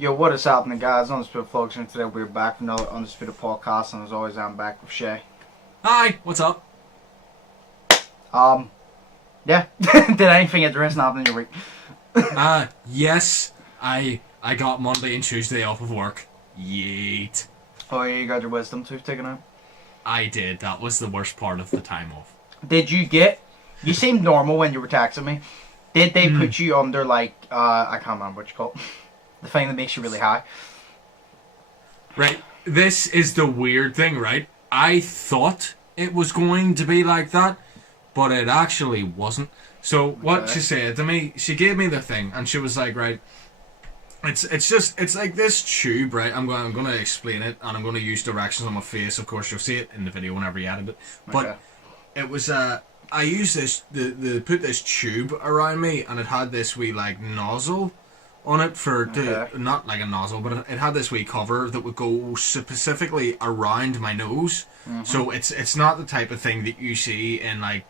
Yo, what is happening, guys? Undisputed folks, and today we're back with another Undisputed podcast, and as always, I'm back with Shay. Hi, what's up? Yeah. Did anything interesting happen in your week? Yes, I got Monday and Tuesday off of work. Yeet. Oh, yeah, you got your wisdom tooth taken out? I did. That was the worst part of the time off. Did you get... You seemed normal when you were texting me. Did they put you under, like, I can't remember what you call it. The thing that makes you really high. Right, this is the weird thing, right? I thought it was going to be like that, but it actually wasn't. So what she said to me, she gave me the thing, and she was like, right, it's like this tube, right? I'm going to explain it, and I'm going to use directions on my face. Of course, you'll see it in the video whenever you edit it. But it was I used this, they put this tube around me, and it had this wee like nozzle on it not like a nozzle, but it had this wee cover that would go specifically around my nose. So it's not the type of thing that you see in like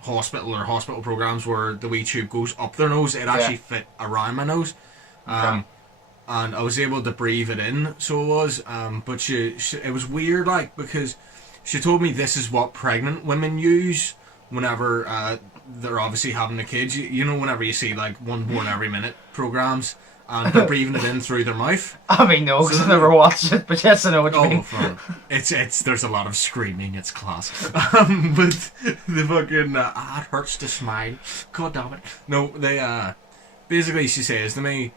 hospital programs where the wee tube goes up their nose. It actually fit around my nose, and I was able to breathe it in. So it was, but it was weird, like, because she told me this is what pregnant women use whenever they're obviously having a kid. You know, whenever you see like one born every minute programs, and they're breathing it in through their mouth. I mean, no, because I never watched it, but yes, I know what you mean. It's there's a lot of screaming. It's class. But the fucking it hurts to smile. God damn it. No, they basically, she says to me,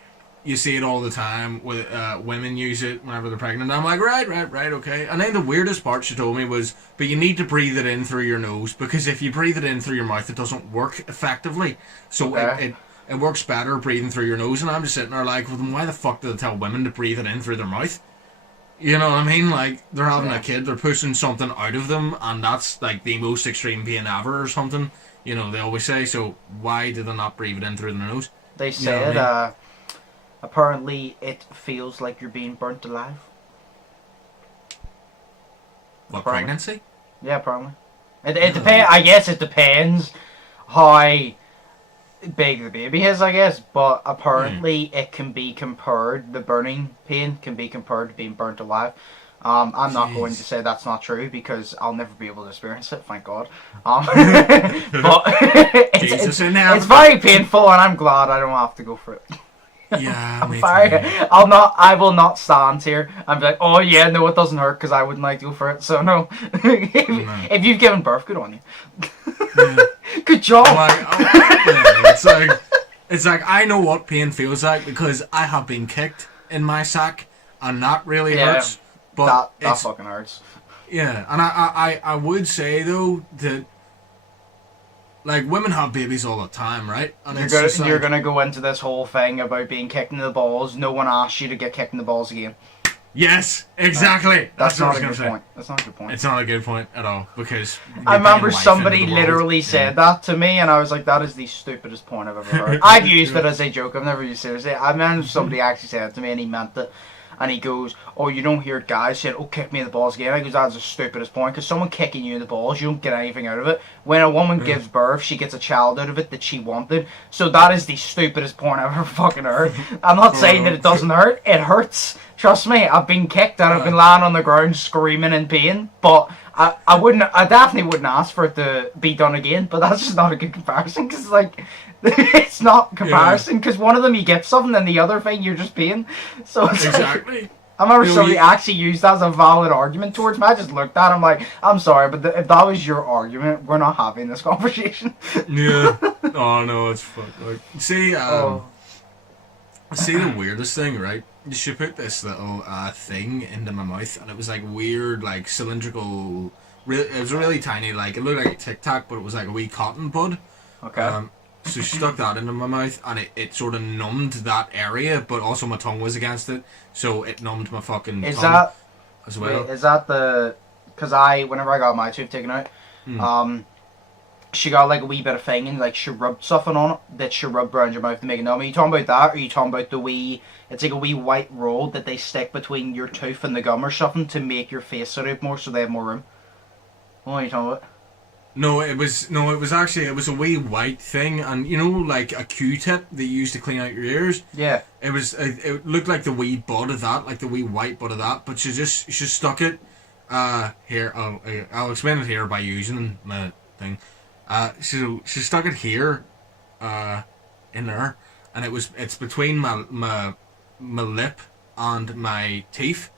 you see it all the time with women use it whenever they're pregnant. I'm like, right, okay. And then the weirdest part she told me was, but you need to breathe it in through your nose, because if you breathe it in through your mouth, it doesn't work effectively. So it works better breathing through your nose. And I'm just sitting there like, well, then why the fuck do they tell women to breathe it in through their mouth? You know what I mean? Like, they're having a kid, they're pushing something out of them, and that's like the most extreme pain ever or something. You know, they always say. So why do they not breathe it in through their nose? They said, apparently it feels like you're being burnt alive. What, pregnancy? Yeah, apparently. It depends. I guess it depends how big the baby is, I guess. But apparently it can be compared, the burning pain can be compared to being burnt alive. I'm not going to say that's not true, because I'll never be able to experience it, thank God. But it's very painful, and I'm glad I don't have to go for it. Yeah, I'm sorry. I will not stand here and be like, oh yeah, no, it doesn't hurt, because I wouldn't like to go for it. So no. If you've given birth, good on you. Good job. It's like I know what pain feels like, because I have been kicked in my sack, and that really hurts. But that fucking hurts. Yeah, and I would say though that, like, women have babies all the time, right? And you're gonna go into this whole thing about being kicked in the balls. No one asked you to get kicked in the balls again. Yes, exactly. That's not a good point. That's not a good point. It's not a good point at all, because I remember somebody literally said that to me, and I was like, that is the stupidest point I've ever heard. I've used it as a joke. I've never used it seriously. I remember somebody actually said it to me, and he meant it. And he goes, oh, you don't hear guys saying, oh, kick me in the balls again. I goes, that's the stupidest point, because someone kicking you in the balls, you don't get anything out of it. When a woman gives birth, she gets a child out of it that she wanted. So that is the stupidest point I've ever fucking heard. I'm not saying that it doesn't hurt. It hurts. Trust me, I've been kicked and I've been lying on the ground screaming in pain. But I definitely wouldn't ask for it to be done again. But that's just not a good comparison, because, like, it's not comparison, because one of them you get something and the other thing you're just paying. So it's exactly. Like, I remember somebody actually used that as a valid argument towards me. I just looked at him like, I'm sorry, but if that was your argument, we're not having this conversation. Yeah. Oh no, it's fucked. Like, see, see the weirdest thing, right? She put this little thing into my mouth, and it was like weird, like cylindrical. It was really tiny, like it looked like a Tic Tac, but it was like a wee cotton bud. Okay. So she stuck that into my mouth, and it sort of numbed that area, but also my tongue was against it, so it numbed my fucking tongue as well. Wait, is that the... Because whenever I got my tooth taken out, she got like a wee bit of thing, and like she rubbed something on it that she rubbed around your mouth to make it numb. Are you talking about that, or are you talking about the wee... It's like a wee white roll that they stick between your tooth and the gum or something to make your face sit out more, so they have more room? What are you talking about? No, it was actually a wee white thing, and you know, like a Q-tip that you use to clean out your ears. Yeah. It looked like the wee bud of that, like the wee white bud of that, but she stuck it. Here I'll explain it here by using my thing. She stuck it here, in there, and it's between my lip and my teeth.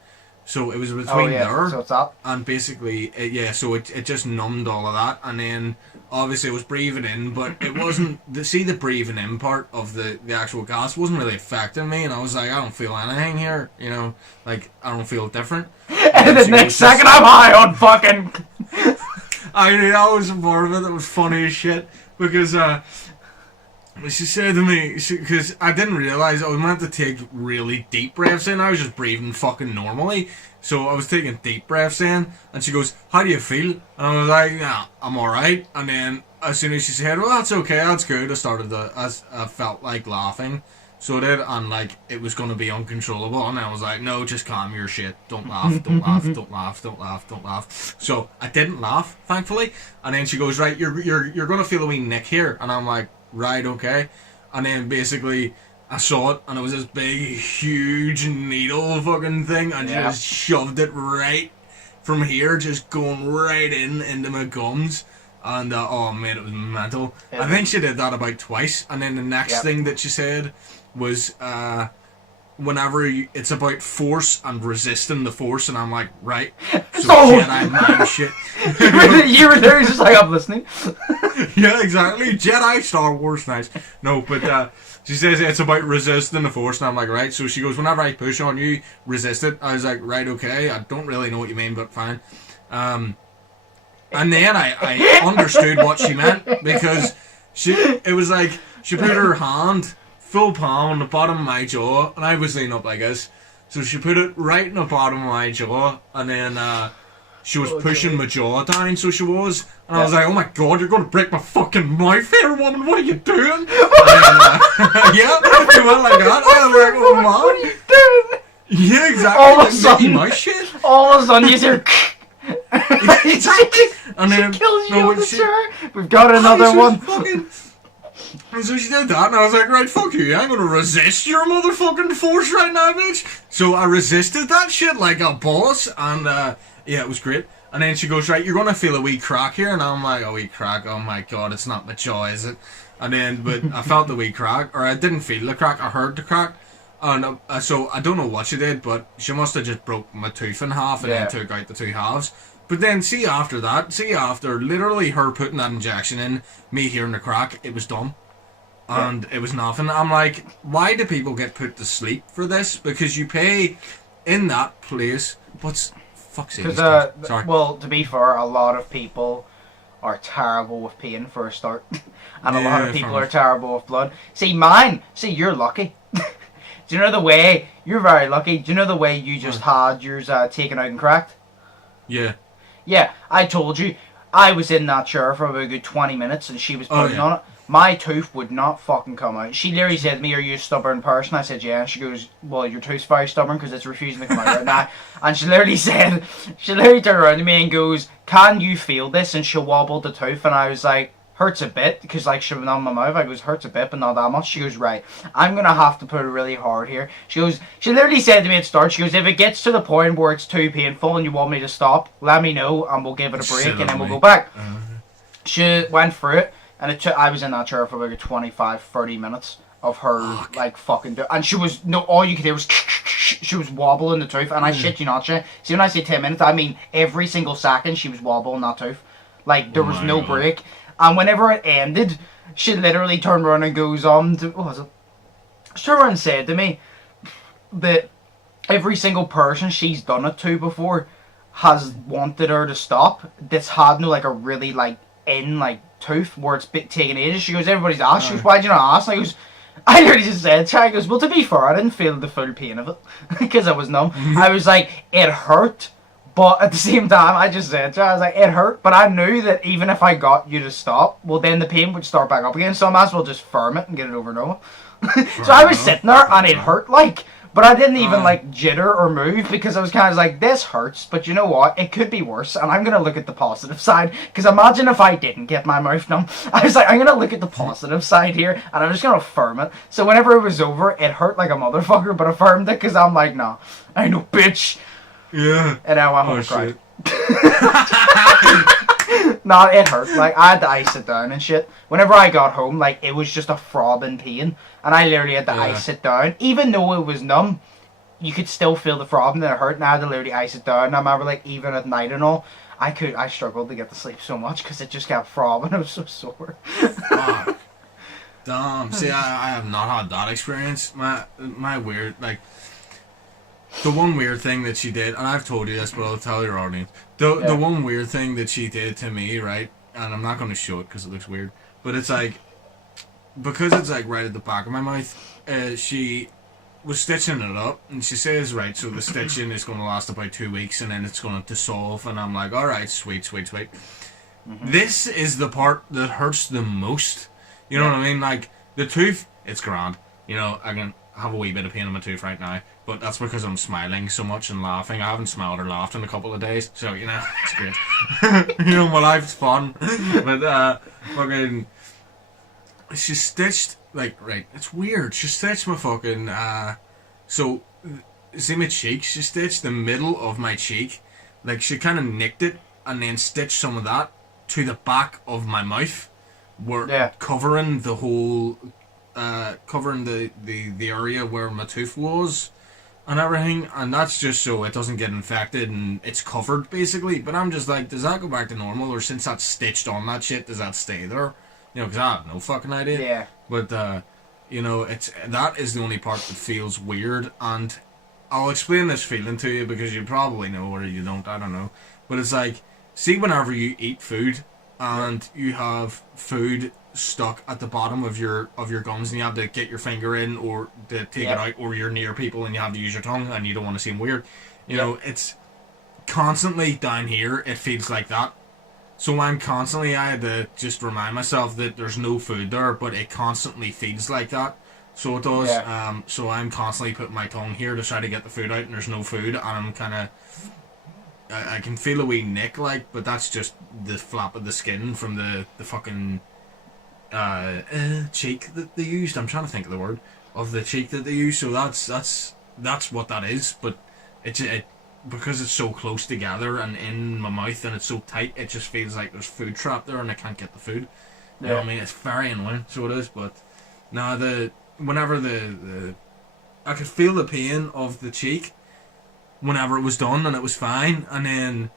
So it was between there, so it's up. and basically, so it just numbed all of that, and then obviously it was breathing in, but it wasn't, the breathing in part of the actual gas wasn't really affecting me, and I was like, I don't feel anything here, you know, like, I don't feel different. And the next second I'm high on fucking... I mean, that was part of it that was funny as shit, because, she said to me, because I didn't realise I was meant to take really deep breaths in. I was just breathing fucking normally. So I was taking deep breaths in, and she goes, how do you feel? And I was like, nah, I'm alright. And then as soon as she said, well, that's okay, that's good, I felt like laughing. So I did, and like, it was going to be uncontrollable. And I was like, no, just calm your shit. Don't laugh, don't laugh, don't laugh, don't laugh, don't laugh. So I didn't laugh, thankfully. And then she goes, right, you're going to feel a wee nick here. And I'm like, right, okay. And then basically I saw it, and it was this big, huge needle fucking thing. I just shoved it right from here, just going right into my gums. And oh man, it was mental. I think she did that about twice. And then the next thing that she said was whenever it's about force and resisting the force, and I'm like, right, so Jedi mind shit. You were there, just like, I'm listening. Yeah, exactly. Jedi, Star Wars, nice. No, but she says it's about resisting the force, and I'm like, right. So she goes, whenever I push on you, resist it. I was like, right, okay. I don't really know what you mean, but fine. And then I understood what she meant, because it was like she put her hand full palm on the bottom of my jaw, and I was leaning up like this. So she put it right in the bottom of my jaw, and then she was pushing my jaw down, so she was. And I was like, oh my god, you're going to break my fucking mouth here, woman, what are you doing? And then, yeah, it went like that. I was like, oh man. What are you doing? Yeah, exactly. All of a sudden, my shit. All of a sudden you hear... Exactly. And then, she kills you on the chair. We've got another one. And so she did that, and I was like, right, fuck you, I'm gonna resist your motherfucking force right now, bitch. So I resisted that shit like a boss, and yeah, it was great. And then she goes, right, you're gonna feel a wee crack here, and I'm like, a wee crack, oh my god, it's not my jaw, is it? And then, but I felt the wee crack, or I didn't feel the crack, I heard the crack. And so I don't know what she did, but she must have just broke my tooth in half and then took out the two halves. But then see after literally her putting that injection in, me hearing the crack, it was done. And it was nothing. I'm like, why do people get put to sleep for this? Because you pay in that place. Fuck's sake. Sorry. Well, to be fair, a lot of people are terrible with pain for a start. And a lot of people are terrible with blood. See, you're lucky. Do you know the way, you're very lucky, do you know the way you just had yours taken out and cracked? Yeah. Yeah, I told you, I was in that chair for about a good 20 minutes and she was putting on it. My tooth would not fucking come out. She literally said to me, are you a stubborn person? I said, yeah. And she goes, well, your tooth's very stubborn because it's refusing to come out right now. And she literally turned around to me and goes, can you feel this? And she wobbled the tooth and I was like, hurts a bit, because like she went on my mouth. I goes, hurts a bit, but not that much. She goes, right, I'm gonna have to put it really hard here. She literally said to me at start, she goes, if it gets to the point where it's too painful and you want me to stop, let me know and we'll give it a break and then we'll go back. She went through it, and I was in that chair for about 25-30 minutes of her like fucking and she was all you could hear was she was wobbling the tooth, and I shit you not, see, when I say 10 minutes, I mean every single second she was wobbling that tooth, like there was no break. And whenever it ended, she literally turned around and goes what was it? She turned around and said to me that every single person she's done it to before has wanted her to stop. That's had no like a really like tooth where it's taking ages. She goes, everybody's asked. She goes, why'd you not ask? And I goes, I literally just said, Chad goes, well, to be fair, I didn't feel the full pain of it because I was numb. I was like, it hurt. But at the same time, I just said, I was like, it hurt, but I knew that even if I got you to stop, well, then the pain would start back up again, so I might as well just firm it and get it over and over. So I was sitting there, and it hurt, But I didn't even like jitter or move because I was kind of like, this hurts, but you know what? It could be worse, and I'm gonna look at the positive side. Because imagine if I didn't get my mouth numb. I was like, I'm gonna look at the positive side here, and I'm just gonna affirm it. So whenever it was over, it hurt like a motherfucker, but affirmed it because I'm like, nah, I know, bitch. Yeah. And I went home and cried. No, it hurt. Like, I had to ice it down and shit. Whenever I got home, like, it was just a throbbing pain. And I literally had to ice it down. Even though it was numb, you could still feel the throbbing and it hurt. And I had to literally ice it down. And I remember, like, even at night and all, I struggled to get to sleep so much because it just kept throbbing. It was so sore. Fuck. Damn. See, I have not had that experience. My weird, like... The one weird thing that she did, and I've told you this, but I'll tell your audience. The one weird thing that she did to me, right, and I'm not going to show it because it looks weird, but it's like, because it's like right at the back of my mouth, she was stitching it up, and she says, right, so the stitching is going to last about 2 weeks, and then it's going to dissolve, and I'm like, alright, sweet. Mm-hmm. This is the part that hurts the most. You know what I mean? Like, the tooth, it's grand. You know, I can have a wee bit of pain in my tooth right now, but that's because I'm smiling so much and laughing. I haven't smiled or laughed in a couple of days, so, you know, it's great. You know, my life's fun. But, fucking, she stitched, like, right, it's weird. She stitched my fucking, so, see my cheek? She stitched the middle of my cheek. Like, she kind of nicked it and then stitched some of that to the back of my mouth. Covering the whole... covering the area where my tooth was and everything, and that's just so it doesn't get infected and it's covered basically. But I'm just like, does that go back to normal, or since that's stitched on that shit, does that stay there? You know, because I have no fucking idea. Yeah. But you know, that is the only part that feels weird, and I'll explain this feeling to you because you probably know or you don't, I don't know. But it's like, see, whenever you eat food and you have food stuck at the bottom of your gums and you have to get your finger in or to take it out, or you're near people and you have to use your tongue and you don't want to seem weird, you know, it's constantly down here, it feels like that. So I had to just remind myself that there's no food there, but it constantly feels like that. So it does. So I'm constantly putting my tongue here to try to get the food out, and there's no food, and I'm kind of, I can feel a wee nick, like, but that's just the flap of the skin from the fucking cheek that they used. I'm trying to think of the word of the cheek that they used. So that's what that is. But it because it's so close together and in my mouth and it's so tight, it just feels like there's food trapped there and I can't get the food. You know what I mean? It's very annoying. So it is. But now whenever I could feel the pain of the cheek whenever it was done, and it was fine. And then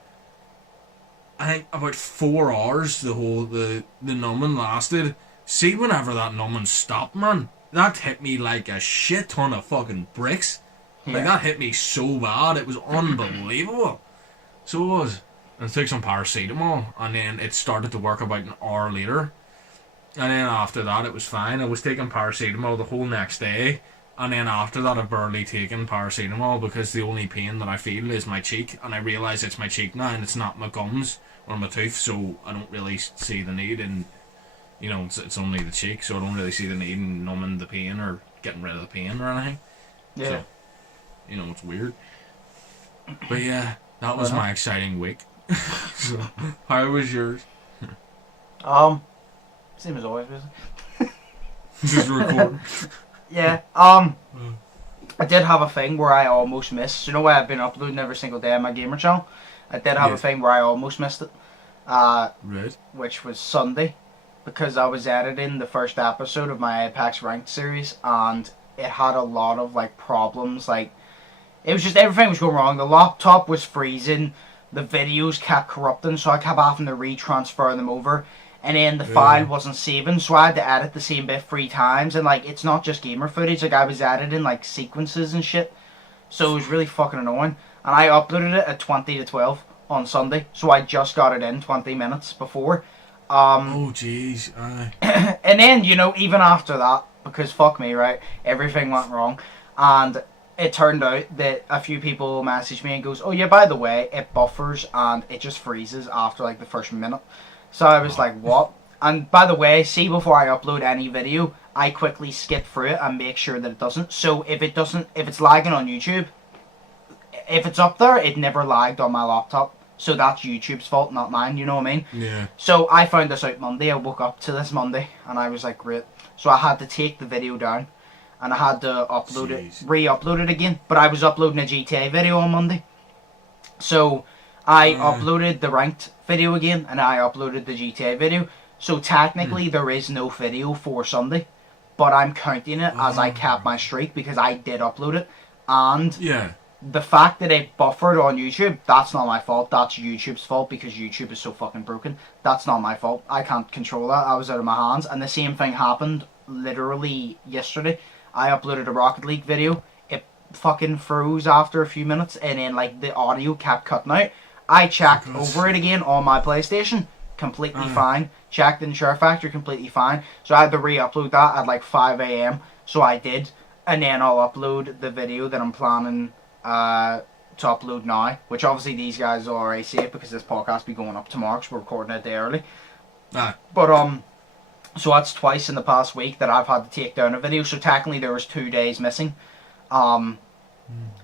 I think about 4 hours the numbing lasted. See, whenever that numbing stopped, man, that hit me like a shit ton of fucking bricks. Like, that hit me so bad, it was unbelievable. So it was. And I took some paracetamol, and then it started to work about an hour later. And then after that, it was fine. I was taking paracetamol the whole next day. And then after that, I've barely taken paracetamol because the only pain that I feel is my cheek. And I realise it's my cheek now and it's not my gums or my tooth. So I don't really see the need in, you know, it's only the cheek. So I don't really see the need in numbing the pain or getting rid of the pain or anything. Yeah. So, you know, it's weird. But yeah, that was my exciting week. So, how was yours? Same as always, basically. Just record. Yeah, I did have a thing where I almost missed. You know why I've been uploading every single day on my gamer channel? I did have a thing where I almost missed it. Which was Sunday, because I was editing the first episode of my Apex Ranked series, and it had a lot of like problems. Like, it was just everything was going wrong. The laptop was freezing, the videos kept corrupting, so I kept having to retransfer them over. And then the file wasn't saving, so I had to edit the same bit 3 times. And, like, it's not just gamer footage. Like, I was editing, like, sequences and shit. So it was really fucking annoying. And I uploaded it at 20 to 12 on Sunday. So I just got it in 20 minutes before. Oh, jeez. And then, you know, even after that, because fuck me, right, everything went wrong. And it turned out that a few people messaged me and goes, oh, yeah, by the way, it buffers and it just freezes after, like, the first minute. So I was like, what? And by the way, see, before I upload any video, I quickly skip through it and make sure that it doesn't. So if it's lagging on YouTube, if it's up there, it never lagged on my laptop. So that's YouTube's fault, not mine, you know what I mean? Yeah. So I found this out Monday. I woke up to this Monday and I was like, great. So I had to take the video down and I had to upload it, re-upload it again. But I was uploading a GTA video on Monday. So I uploaded the ranked video again and I uploaded the GTA video. So technically there is no video for Sunday. But I'm counting it as I kept my streak because I did upload it. And the fact that it buffered on YouTube, that's not my fault. That's YouTube's fault because YouTube is so fucking broken. That's not my fault. I can't control that. I was out of my hands. And the same thing happened literally yesterday. I uploaded a Rocket League video. It fucking froze after a few minutes and then like the audio kept cutting out. I checked over it again on my PlayStation. Completely fine. Checked in Share Factory, completely fine. So I had to re-upload that at like 5 a.m. So I did. And then I'll upload the video that I'm planning to upload now, which obviously these guys will already see it because this podcast will be going up tomorrow because we're recording it a day early. But so that's twice in the past week that I've had to take down a video. So technically there was 2 days missing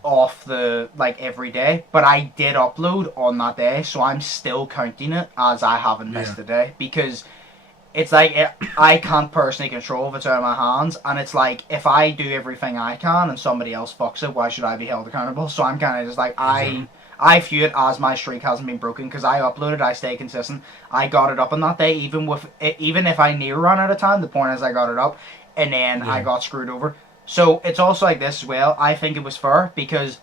off the like every day, but I did upload on that day, so I'm still counting it as I haven't missed a day because it's like I can't personally control if it's out of my hands, and it's like if I do everything I can and somebody else fucks it, why should I be held accountable? So I'm kind of just like I view it as my streak hasn't been broken because I uploaded, I stay consistent, I got it up on that day even if I near ran out of time. The point is I got it up and then I got screwed over. So it's also like this as well. I think it was fair because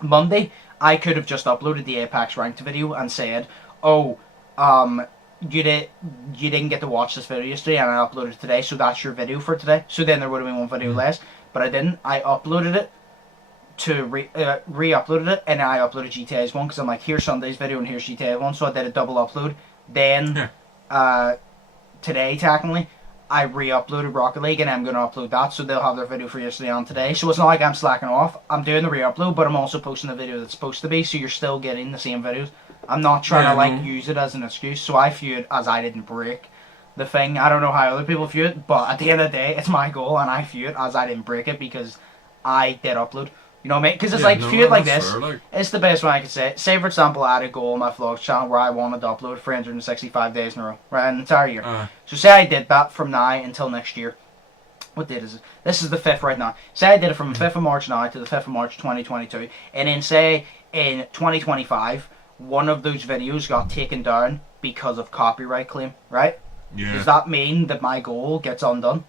Monday I could have just uploaded the Apex ranked video and said, oh, you didn't get to watch this video yesterday and I uploaded it today, so that's your video for today. So then there would have been one video less, but I didn't. I uploaded it to re-uploaded it, and I uploaded GTA's one because I'm like, here's Sunday's video and here's GTA one, so I did a double upload. Then today technically I re-uploaded Rocket League and I'm going to upload that, so they'll have their video for yesterday and today. So it's not like I'm slacking off. I'm doing the re-upload, but I'm also posting the video that's supposed to be, so you're still getting the same videos. I'm not trying to use it as an excuse, so I view it as I didn't break the thing. I don't know how other people view it, but at the end of the day, it's my goal, and I view it as I didn't break it because I did upload. You know what I mean? Because it's view it like this. Fair, it's the best way I can say it. Say, for example, I had a goal on my vlogs channel where I wanted to upload 365 days in a row, right, an entire year. So say I did that from now until next year. What date is it? This is the 5th right now. Say I did it from the 5th of March now to the 5th of March 2022, and then say in 2025, one of those videos got taken down because of copyright claim, right? Yeah. Does that mean that my goal gets undone?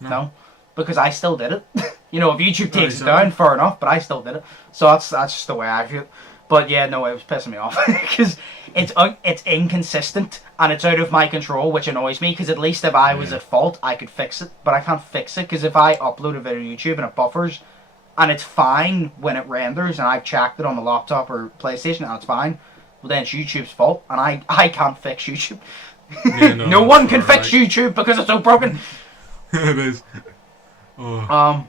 No. Because I still did it. You know, if YouTube takes it down, fair enough, but I still did it. So that's just the way I view it. But yeah, no, it was pissing me off because it's inconsistent and it's out of my control, which annoys me. Because at least if I was at fault, I could fix it, but I can't fix it because if I upload a video to YouTube and it buffers, and it's fine when it renders, and I've checked it on the laptop or PlayStation and it's fine, well then it's YouTube's fault, and I can't fix YouTube. Yeah, no one can fix YouTube because it's so broken. It is. Oh.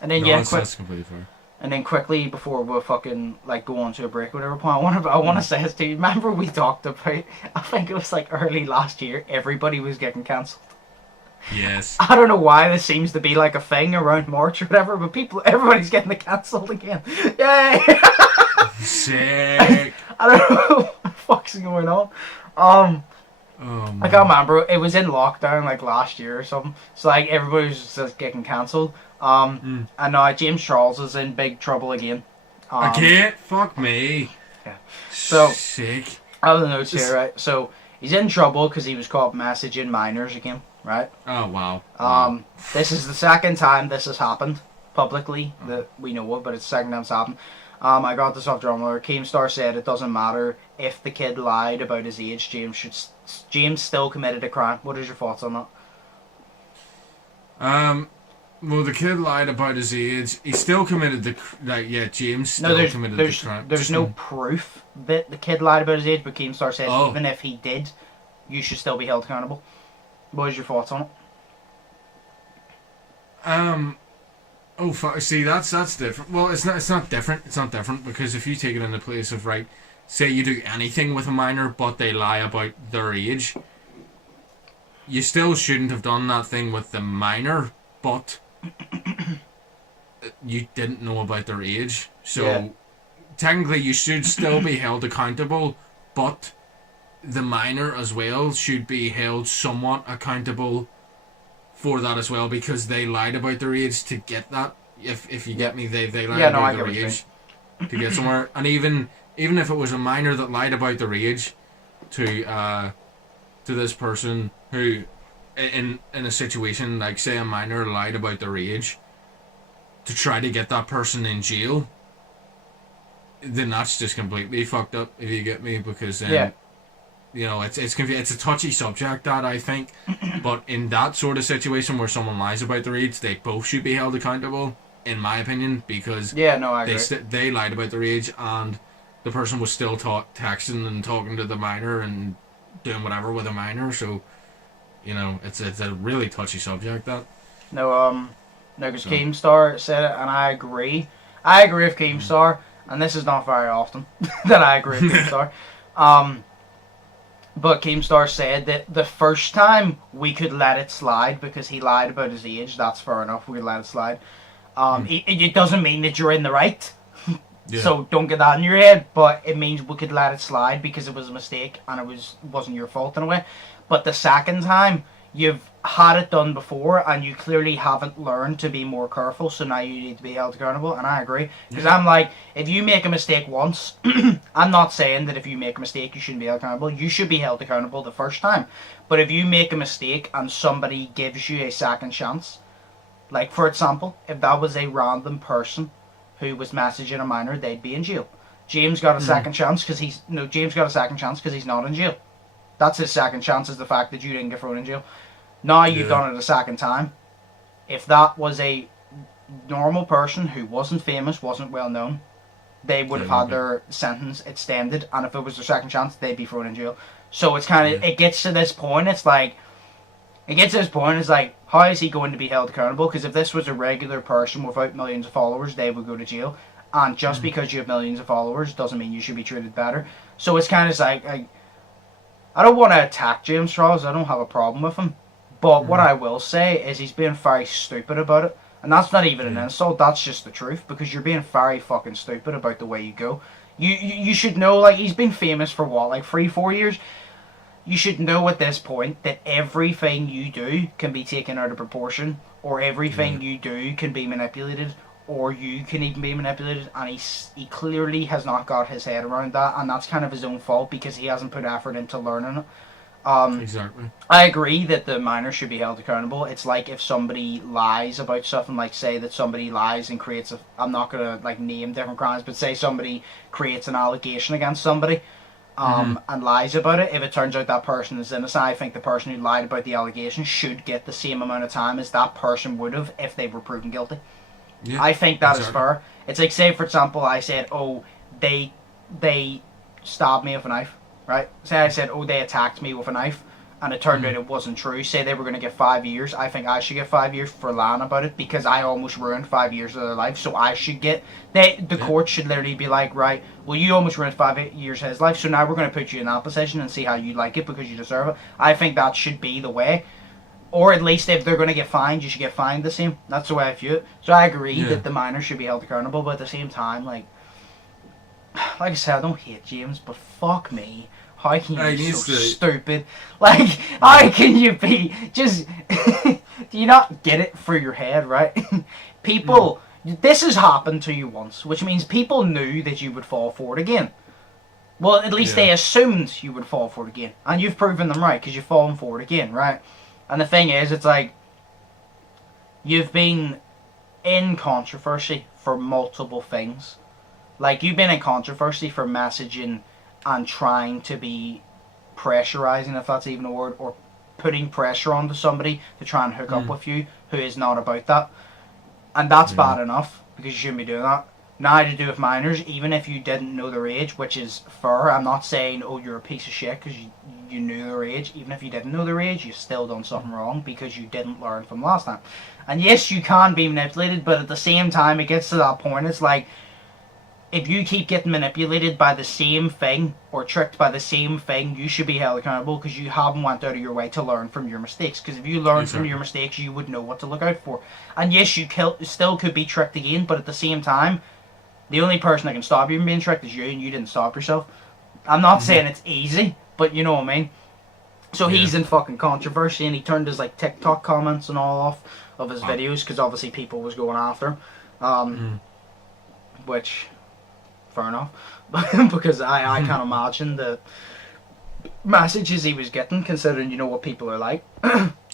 And then that's completely fair. And then quickly before we fucking like go on to a break or whatever point, I want to say this to you. Remember we talked about, I think it was like early last year, everybody was getting cancelled. Yes. I don't know why this seems to be like a thing around March or whatever, but everybody's getting cancelled again. Yay! Sick. I don't know what the fuck's going on. I can't remember. It was in lockdown like last year or something. So like everybody was just getting cancelled. And now James Charles is in big trouble again. Again? Fuck me. Yeah. So sick. I have the notes here, right? So he's in trouble because he was caught messaging minors again, right? Oh wow. This is the second time this has happened publicly that we know of, but it's the second time it's happened. I got this off Drummer. Keemstar said it doesn't matter if the kid lied about his age. James still committed a crime. What is your thoughts on that? Well, the kid lied about his age. He still committed James still committed the crime. There's no proof that the kid lied about his age, but Keemstar says even if he did, you should still be held accountable. What is your thoughts on it? See, that's different. Well, it's not different. It's not different because if you take it in the place of say you do anything with a minor, but they lie about their age, you still shouldn't have done that thing with the minor, but you didn't know about their age. So technically you should still be held accountable, but the minor as well should be held somewhat accountable for that as well, because they lied about their age to get that. If you get me, they lied about their age to get somewhere. And even if it was a minor that lied about their age to this person who, in a situation like, say, a minor lied about their age to try to get that person in jail, then that's just completely fucked up, if you get me, because then you know, it's a touchy subject, that, I think. But in that sort of situation where someone lies about their age, they both should be held accountable, in my opinion, because I agree. They lied about their age, and the person was still texting and talking to the minor and doing whatever with a minor. So, you know, it's a really touchy subject, that. No, because Keemstar said it, and I agree. I agree with Keemstar, and this is not very often that I agree with Keemstar. But Keemstar said that the first time we could let it slide because he lied about his age. That's fair enough. We could let it slide. It doesn't mean that you're in the right. So don't get that in your head. But it means we could let it slide because it was a mistake and it wasn't your fault in a way. But the second time, you've had it done before and you clearly haven't learned to be more careful, so now you need to be held accountable. And I agree, because I'm like, if you make a mistake once, I'm not saying that if you make a mistake you shouldn't be held accountable. You should be held accountable the first time. But if you make a mistake and somebody gives you a second chance, like for example, if that was a random person who was messaging a minor, they'd be in jail. James got a second chance because he's not in jail. That's his second chance, is the fact that you didn't get thrown in jail. Now you've done it a second time. If that was a normal person who wasn't famous, wasn't well known, they would have had their sentence extended, and if it was their second chance, they'd be thrown in jail. So it's kind of, it gets to this point, it's like, how is he going to be held accountable? Because if this was a regular person without millions of followers, they would go to jail. And just because you have millions of followers doesn't mean you should be treated better. So it's kind of like, I don't want to attack James Charles, I don't have a problem with him. But what I will say is he's being very stupid about it. And that's not even an insult, that's just the truth. Because you're being very fucking stupid about the way you go. You should know, like, he's been famous for what, like 3-4 years? You should know at this point that everything you do can be taken out of proportion. Or everything you do can be manipulated. Or you can even be manipulated. And he clearly has not got his head around that. And that's kind of his own fault because he hasn't put effort into learning it. Exactly. I agree that the minor should be held accountable. It's like if somebody lies about something, like say that somebody lies and creates I'm not going to like name different crimes, but say somebody creates an allegation against somebody and lies about it. If it turns out that person is innocent, I think the person who lied about the allegation should get the same amount of time as that person would have if they were proven guilty. Yeah, I think that is fair. It's like, say for example, I said, oh, they stabbed me with a knife. Right? Say I said, oh, they attacked me with a knife, and it turned out it wasn't true. Say they were going to get 5 years. I think I should get 5 years for lying about it because I almost ruined 5 years of their life. So I should get... The court should literally be like, right, well, you almost ruined 5 years of his life, so now we're going to put you in that position and see how you like it because you deserve it. I think that should be the way. Or at least if they're going to get fined, you should get fined the same. That's the way I view it. So I agree that the minors should be held accountable, but at the same time, like I said, I don't hate James, but fuck me. How can you be so stupid? Like, how can you be just... Do you not get it through your head, right? People... This has happened to you once, which means people knew that you would fall for it again. Well, at least they assumed you would fall for it again. And you've proven them right, because you've fallen for it again, right? And the thing is, it's like... You've been in controversy for multiple things. Like, you've been in controversy for messaging... and trying to be pressurizing, if that's even a word, or putting pressure onto somebody to try and hook up with you who is not about that. And that's bad enough, because you shouldn't be doing that. Now to do with minors, even if you didn't know their age, which is fair, I'm not saying, oh, you're a piece of shit because you knew their age. Even if you didn't know their age, you've still done something wrong because you didn't learn from last time. And yes, you can be manipulated, but at the same time, it gets to that point, it's like, if you keep getting manipulated by the same thing or tricked by the same thing, you should be held accountable because you haven't went out of your way to learn from your mistakes. Because if you learn from your mistakes, you would know what to look out for. And yes, you still could be tricked again, but at the same time, the only person that can stop you from being tricked is you, and you didn't stop yourself. I'm not saying it's easy, but you know what I mean. So he's in fucking controversy, and he turned his like TikTok comments and all off of his videos because obviously people was going after him, which fair enough, because I can't imagine the messages he was getting, considering you know what people are like.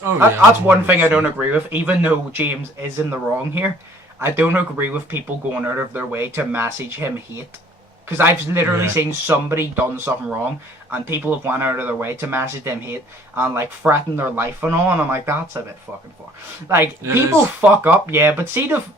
That's one thing I don't agree with. Even though James is in the wrong here, I don't agree with people going out of their way to message him hate. Because I've literally seen somebody done something wrong, and people have went out of their way to message them hate and like threaten their life and all, and I'm like, that's a bit fucking far. Like people fuck up, but see if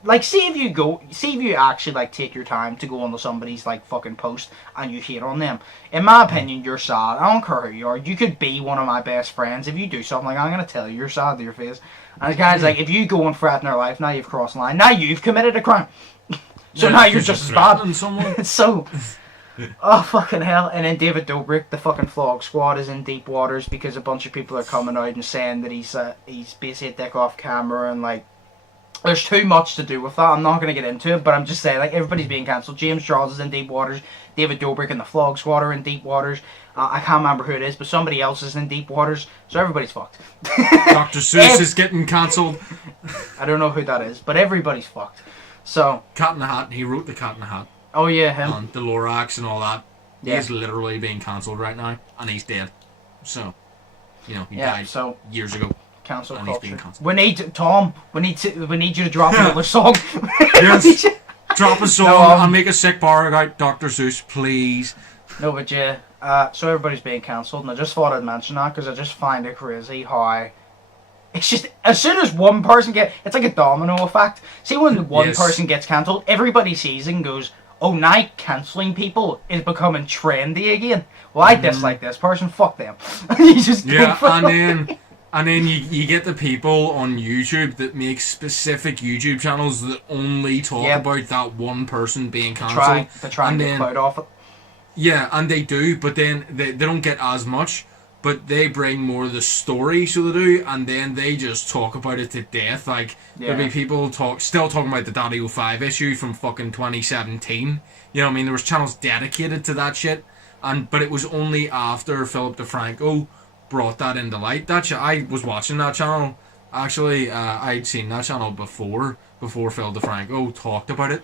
you actually like take your time to go onto somebody's like fucking post and you hate on them. In my opinion, you're sad. I don't care who you are. You could be one of my best friends. If you do something like I'm gonna tell you you're sad to your face. And the guy's like, if you go and threaten their life, now you've crossed the line. Now you've committed a crime. So now you're just as bad. So, oh fucking hell! And then David Dobrik, the fucking Flog Squad, is in deep waters because a bunch of people are coming out and saying that he's basically a dick off camera, and like, there's too much to do with that. I'm not gonna get into it, but I'm just saying like everybody's being cancelled. James Charles is in deep waters. David Dobrik and the Flog Squad are in deep waters. I can't remember who it is, but somebody else is in deep waters. So everybody's fucked. Dr. Seuss is getting cancelled. I don't know who that is, but everybody's fucked. So Cat in the Hat. He wrote the Cat in the Hat. Oh yeah, him. And the Lorax and all that. Yeah. He's literally being cancelled right now, and he's dead. So, you know, he died years ago. Cancel and culture. He's being cancelled. We need you to drop another song. Yes. Drop a song and make a sick bar out, Dr. Seuss, please. No, but yeah. So everybody's being cancelled, and I just thought I'd mention that because I just find it crazy how. It's just, as soon as one person it's like a domino effect. See, when one person gets cancelled, everybody sees it and goes, oh, now cancelling people is becoming trendy again. Well, I dislike this person, fuck them. You just and then you get the people on YouTube that make specific YouTube channels that only talk about that one person being cancelled. To try and get clout off it. Yeah, and they do, but then they don't get as much. But they bring more of the story, so they do, and then they just talk about it to death. Like, there'll be people still talking about the Daddy 05 issue from fucking 2017. You know what I mean? There was channels dedicated to that shit, but it was only after Philip DeFranco brought that into light. I was watching that channel. Actually, I'd seen that channel before Phil DeFranco talked about it.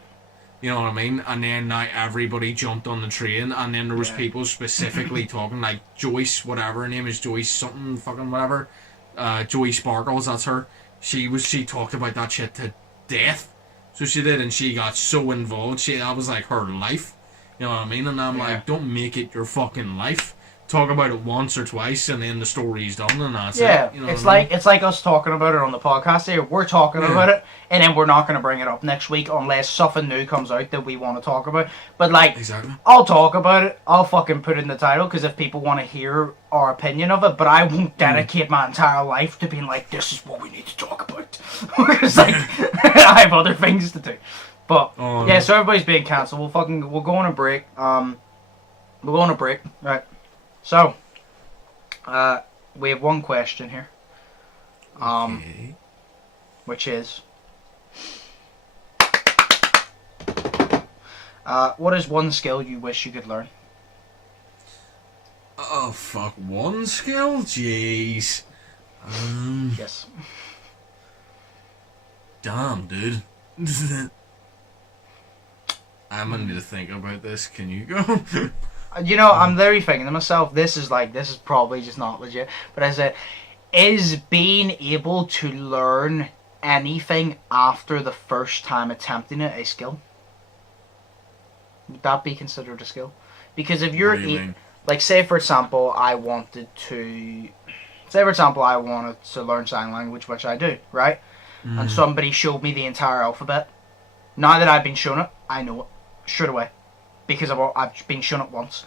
You know what I mean? And then now everybody jumped on the train, and then there was people specifically talking, like Joyce, whatever her name is, Joyce something, fucking whatever. Joey Sparkles, that's her. She talked about that shit to death. So she did, and she got so involved. That was like her life. You know what I mean? And I'm like, don't make it your fucking life. Talk about it once or twice, and then the story's done, and that's it. You know it's like us talking about it on the podcast here. We're talking about it, and then we're not going to bring it up next week unless something new comes out that we want to talk about. But like, I'll talk about it. I'll fucking put it in the title because if people want to hear our opinion of it, but I won't dedicate my entire life to being like, this is what we need to talk about. Because like, I have other things to do. But so everybody's being cancelled. We'll go on a break. We'll go on a break, right? So, we have one question here, which is, what is one skill you wish you could learn? Oh, fuck, one skill? Jeez. Yes. Damn, dude. I'm gonna need to think about this. Can you go? You know, I'm literally thinking to myself, this is probably just not legit, but I said, is being able to learn anything after the first time attempting it a skill? Would that be considered a skill? Because if you're, like, say for example, I wanted to learn sign language, which I do, right? And somebody showed me the entire alphabet. Now that I've been shown it, I know it straight away. Because I've been shown it once,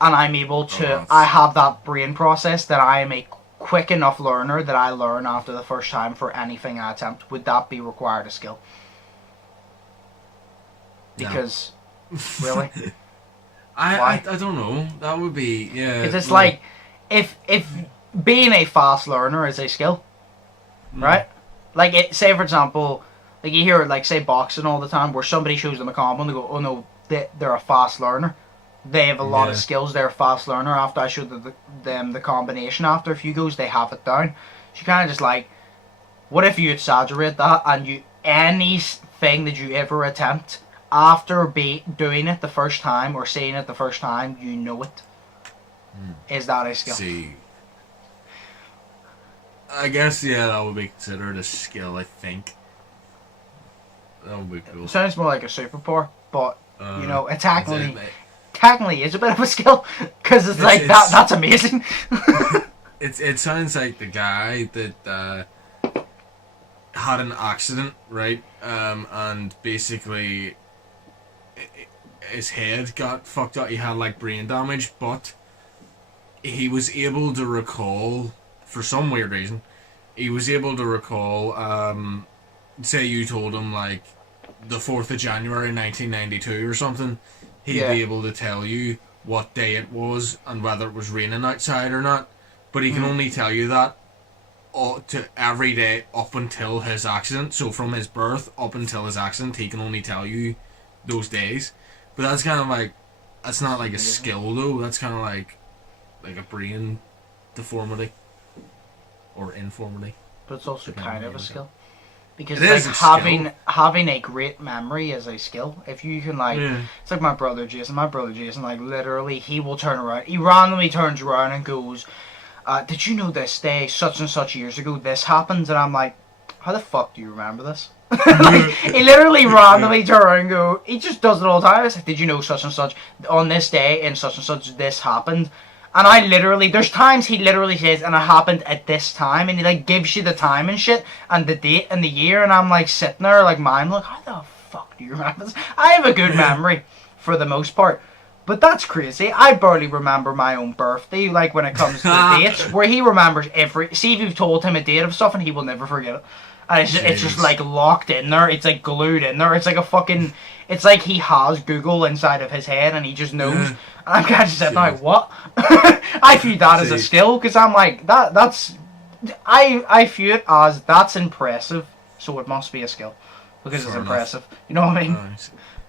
and I'm able to. I have that brain process that I am a quick enough learner that I learn after the first time for anything I attempt. Would that be required a skill? Because Really? I don't know. That would be, yeah. Because it's like, if being a fast learner is a skill, right? Like, say for example, like you hear like say boxing all the time, where somebody shows them a combo and they go, oh no, they're a fast learner. They have a lot of skills. They're a fast learner. After I showed them the combination after a few goes, they have it down. So you kind of just like, what if you exaggerate that and anything that you ever attempt after doing it the first time or saying it the first time, you know it. Is that a skill? See, I guess that would be considered a skill. I think that would be cool. It sounds more like a superpower, but you know, it technically is a bit of a skill because it's like that's amazing. It sounds like the guy that had an accident, right? And basically his head got fucked up. He had like brain damage, but he was able to recall, for some weird reason, he was able to recall, say you told him like the 4th of January 1992 or something, he'd be able to tell you what day it was and whether it was raining outside or not, but he can only tell you that to every day up until his accident. So from his birth up until his accident, he can only tell you those days. But that's kind of like, that's not like a skill though, that's kind of like a brain deformity or informity. But it's also kind of a skill. Because it like having a great memory is a skill. If you can like, it's like my brother Jason. My brother Jason, like literally, he will turn around. He randomly turns around and goes, "Did you know this day, such and such years ago, this happened?" And I'm like, "How the fuck do you remember this?" Like, he literally randomly turns around and go. He just does it all the time. It's like, "Did you know such and such on this day in such and such this happened?" And I literally, there's times he literally says, "And it happened at this time," and he like gives you the time and shit, and the date and the year, and I'm like sitting there like mind like, how the fuck do you remember this? I have a good memory for the most part, but that's crazy. I barely remember my own birthday, like when it comes to the dates, where he remembers see if you've told him a date of stuff and he will never forget it. And it's just like locked in there, it's like glued in there, it's like a fucking, it's like he has Google inside of his head and he just knows. And I'm kind of sitting like, what? I view that as a skill, because I'm like, that's I view it as, that's impressive, so it must be a skill, because it's impressive. You know what I mean?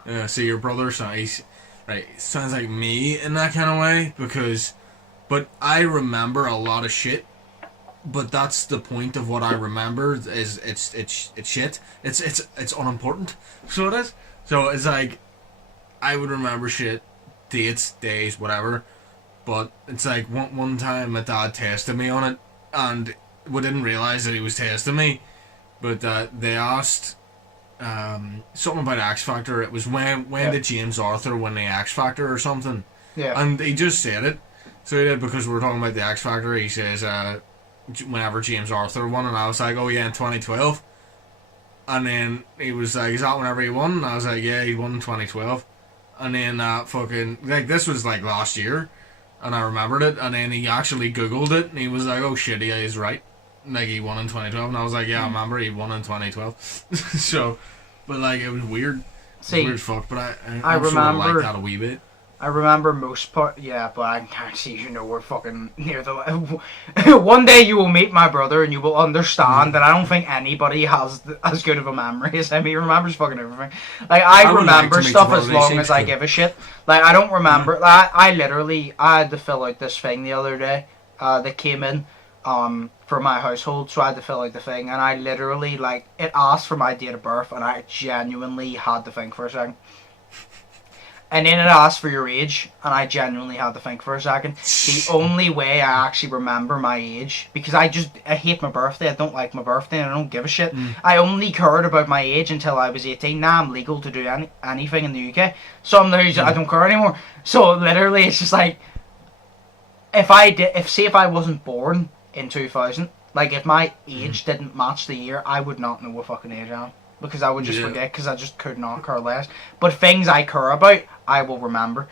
Yeah, so your brother sounds like me in that kind of way, but I remember a lot of shit. But that's the point of what I remember, is it's shit. It's unimportant. So it is. So it's like, I would remember shit, dates, days, whatever. But it's like one time my dad tested me on it, and we didn't realise that he was testing me. But they asked something about X Factor. It was when did James Arthur win the X Factor or something. Yeah. And he just said it. So he did, because we were talking about the X Factor. He says, whenever James Arthur won, and I was like, oh yeah, in 2012. And then he was like, is that whenever he won? And I was like, yeah, he won in 2012. And then fucking, like, this was like last year, and I remembered it, and then he actually Googled it, and he was like, oh shit, yeah, he's right. Like, he won in 2012, and I was like, yeah, I remember he won in 2012. So, but like, it was weird. See, weird fuck, but I remember, sort of like that a wee bit. I remember most part, yeah, but I can't see, you know, we're fucking near the... One day you will meet my brother and you will understand that I don't think anybody has as good of a memory as him. He remembers fucking everything. Like, I remember stuff as long as I give a shit. Like, I don't remember... I had to fill out this thing the other day that came in for my household, so I had to fill out the thing, and I literally, like, it asked for my date of birth, and I genuinely had to think for a second. And then it asked for your age, and I genuinely had to think for a second. The only way I actually remember my age, because I hate my birthday, I don't like my birthday, and I don't give a shit. I only cared about my age until I was 18. Now I'm legal to do anything in the UK. So I don't care anymore. So literally, it's just like, if I wasn't born in 2000, like if my age didn't match the year, I would not know what fucking age I am. Because I would just forget, because I just could not care less. But things I care about, I will remember.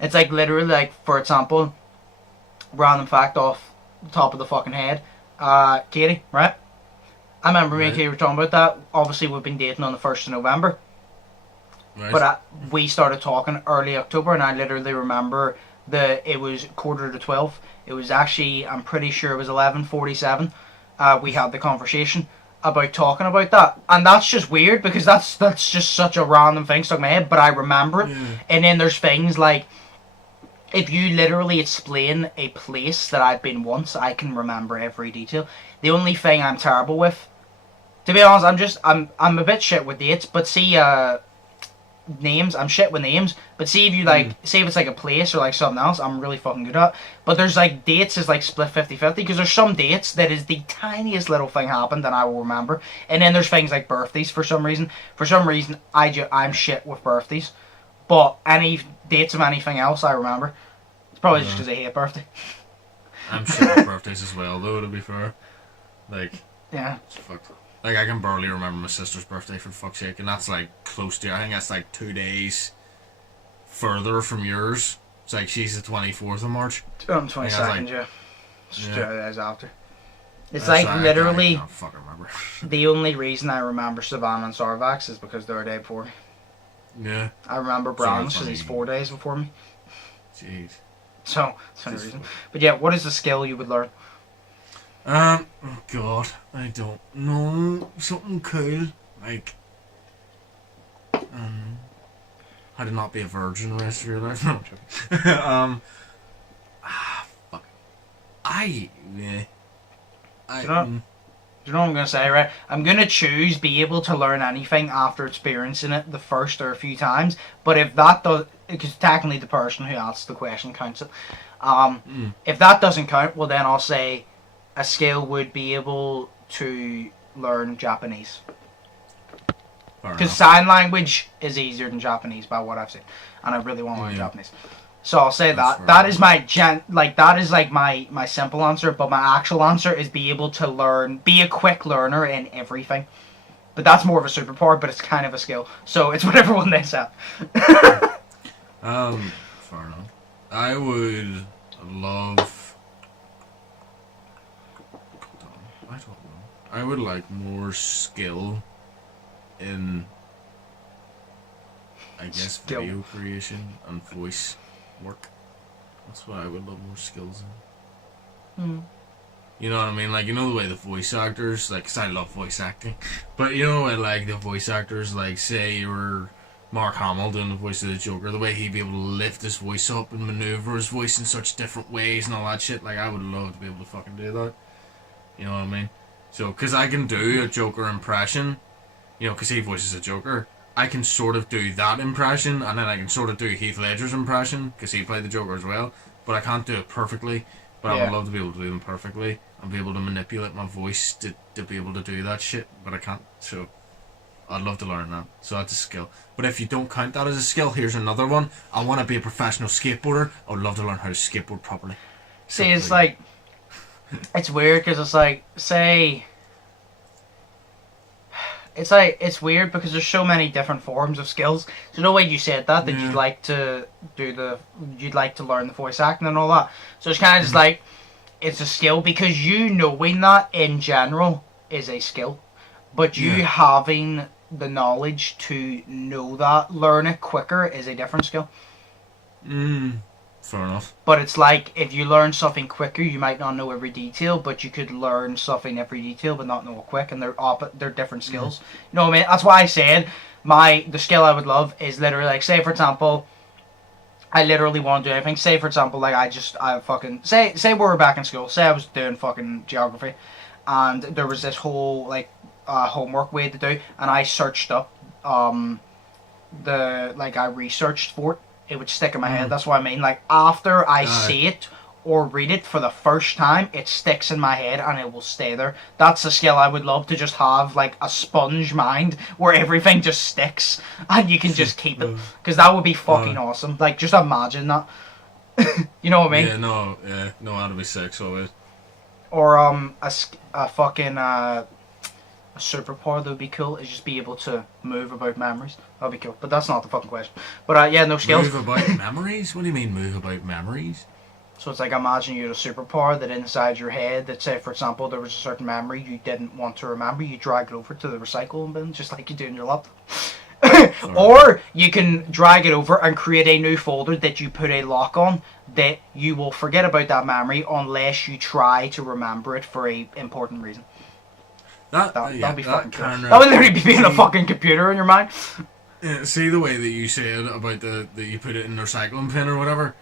It's like literally, like, for example, random fact off the top of the fucking head. Katie, right? I remember me and Katie were talking about that. Obviously, we've been dating on the 1st of November. Right. But we started talking early October, and I literally remember it was 11:45. It was actually, I'm pretty sure it was 11:47. We had the conversation about talking about that, and that's just weird because that's just such a random thing stuck in my head. But I remember it, and then there's things like, if you literally explain a place that I've been once, I can remember every detail. The only thing I'm terrible with, to be honest, I'm a bit shit with dates. But see, names, I'm shit with names. But see if you say if it's like a place or like something else, I'm really fucking good at. But there's like dates is like split 50-50 because there's some dates that is the tiniest little thing happened and I will remember. And then there's things like birthdays for some reason. I'm shit with birthdays. But any dates of anything else I remember. It's probably just because I hate birthday. I'm shit with birthdays as well, though, to be fair. Like, yeah. It's fucked. Like, I can barely remember my sister's birthday, for fuck's sake, and that's like close to, I think that's like 2 days further from yours. It's like she's the 24th of March. 22nd, yeah. Just 2 days after. It's That's like literally I don't fucking remember. the only reason I remember Savannah and Sarvax is because they're a day before me. Yeah. I remember Brown's because he's 4 days before me. Jeez. So, that's the only reason. But yeah, what is the skill you would learn? Oh God, I don't know. Something cool. Like, how to not be a virgin the rest of your life. No, I'm joking. Fuck. Yeah. Do you know what I'm going to say, right? I'm going to choose be able to learn anything after experiencing it the first or a few times. But if that does, because technically the person who asks the question counts it. If that doesn't count, well then I'll say a skill would be able to learn Japanese. Because sign language is easier than Japanese by what I've seen. And I really want to learn Japanese. So I'll say that. That is my my simple answer, but my actual answer is be able to be a quick learner in everything. But that's more of a superpower, but it's kind of a skill. So it's whatever one they say. Fair enough. I would love, I don't know. I would like more skill in, I guess, video creation and voice work. That's what I would love more skills in. You know what I mean? Like, you know the way the voice actors, like, 'cause I love voice acting, but you know, like, the voice actors, like, say you were Mark Hamill doing the voice of the Joker, the way he'd be able to lift his voice up and maneuver his voice in such different ways and all that shit, like, I would love to be able to fucking do that. You know what I mean? So, 'cause I can do a Joker impression, you know, 'cause he voices a Joker, I can sort of do that impression, and then I can sort of do Heath Ledger's impression, 'cause he played the Joker as well, but I can't do it perfectly, but I would love to be able to do them perfectly, and be able to manipulate my voice to be able to do that shit, but I can't, so I'd love to learn that. So that's a skill. But if you don't count that as a skill, here's another one. I want to be a professional skateboarder. I would love to learn how to skateboard properly. See, it's like, it's weird because it's like, say, it's weird because there's so many different forms of skills. So no way you said that you'd like to learn the voice acting and all that. So it's kind of just like, it's a skill because you knowing that in general is a skill, but you having the knowledge to know that, learn it quicker is a different skill. Fair enough. But it's like, if you learn something quicker, you might not know every detail, but you could learn something every detail but not know it quick, and they're different skills. You know what I mean? That's why I said the skill I would love is literally, like, say for example, I literally won't do anything. Say for example, like, say we were back in school, say I was doing fucking geography, and there was this whole, like, homework we had to do, and I searched up, I researched for it. It would stick in my head. That's what I mean. Like, after I see it or read it for the first time, it sticks in my head and it will stay there. That's a skill I would love, to just have, like, a sponge mind where everything just sticks and you can just keep it. Because that would be fucking awesome. Like, just imagine that. You know what I mean? No, that'd be sick, so it. Or, a fucking, a superpower that would be cool is just be able to move about memories. That'd be cool, but that's not the fucking question. But no skills. Move about memories? What do you mean move about memories? So it's like, imagine you had a superpower that inside your head, that say for example there was a certain memory you didn't want to remember, you drag it over to the recycling bin just like you do in your laptop. Or you can drag it over and create a new folder that you put a lock on that you will forget about that memory unless you try to remember it for a important reason. That'd be fucking cool. That would literally be being a fucking computer in your mind. Yeah, see the way that you said about that you put it in the recycling bin or whatever?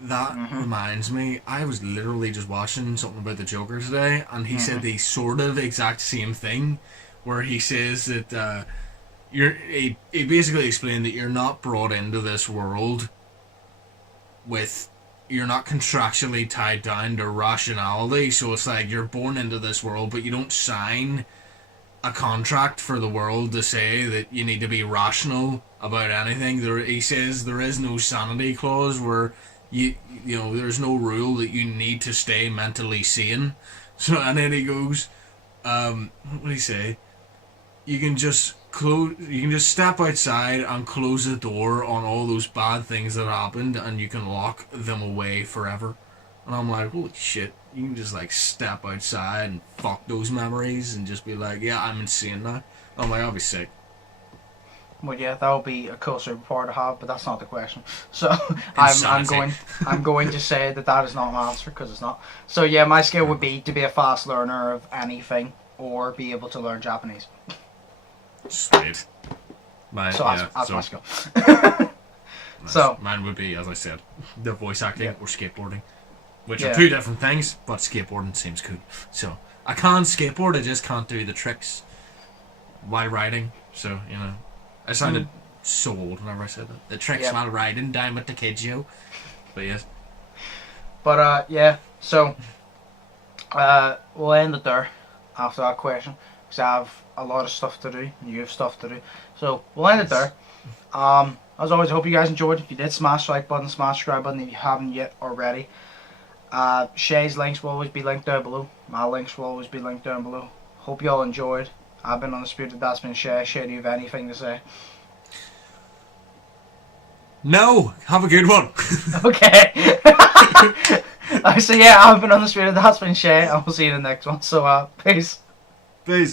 That reminds me, I was literally just watching something about the Joker today, and he said the sort of exact same thing, where he says that he basically explained that you're not brought into this world with, you're not contractually tied down to rationality, so it's like you're born into this world, but you don't sign a contract for the world to say that you need to be rational about anything. He says there is no sanity clause where you know there's no rule that you need to stay mentally sane. So, and then he goes, what did he say? You can just step outside and close the door on all those bad things that happened, and you can lock them away forever. And I'm like, holy shit, you can just like step outside and fuck those memories and just be like, yeah, I'm insane now. I'm like, I'll be sick. Well, yeah, that would be a cool superpower to have, but that's not the question. So I'm going to say that is not my answer, because it's not. So yeah, my skill would be to be a fast learner of anything or be able to learn Japanese. Sweet. That's my skill. Nice. So mine would be, as I said, the voice acting or skateboarding, which are two different things, but skateboarding seems cool. So I can skateboard, I just can't do the tricks while riding. So I sounded so old whenever I said that. The tricks while riding down with the kids, yo. But yes. But yeah. So we'll end it there after that question, because I have a lot of stuff to do and you have stuff to do. So we'll end it there. As always, I hope you guys enjoyed. If you did, smash the like button, smash the subscribe button if you haven't yet already. Sheas' links will always be linked down below. My links will always be linked down below. Hope you all enjoyed. I've been Undisputed, that's been Sheas. Shay, do you have anything to say? No! Have a good one! Okay. So yeah, I've been Undisputed, that's been Shay, and we'll see you in the next one. So peace. Peace.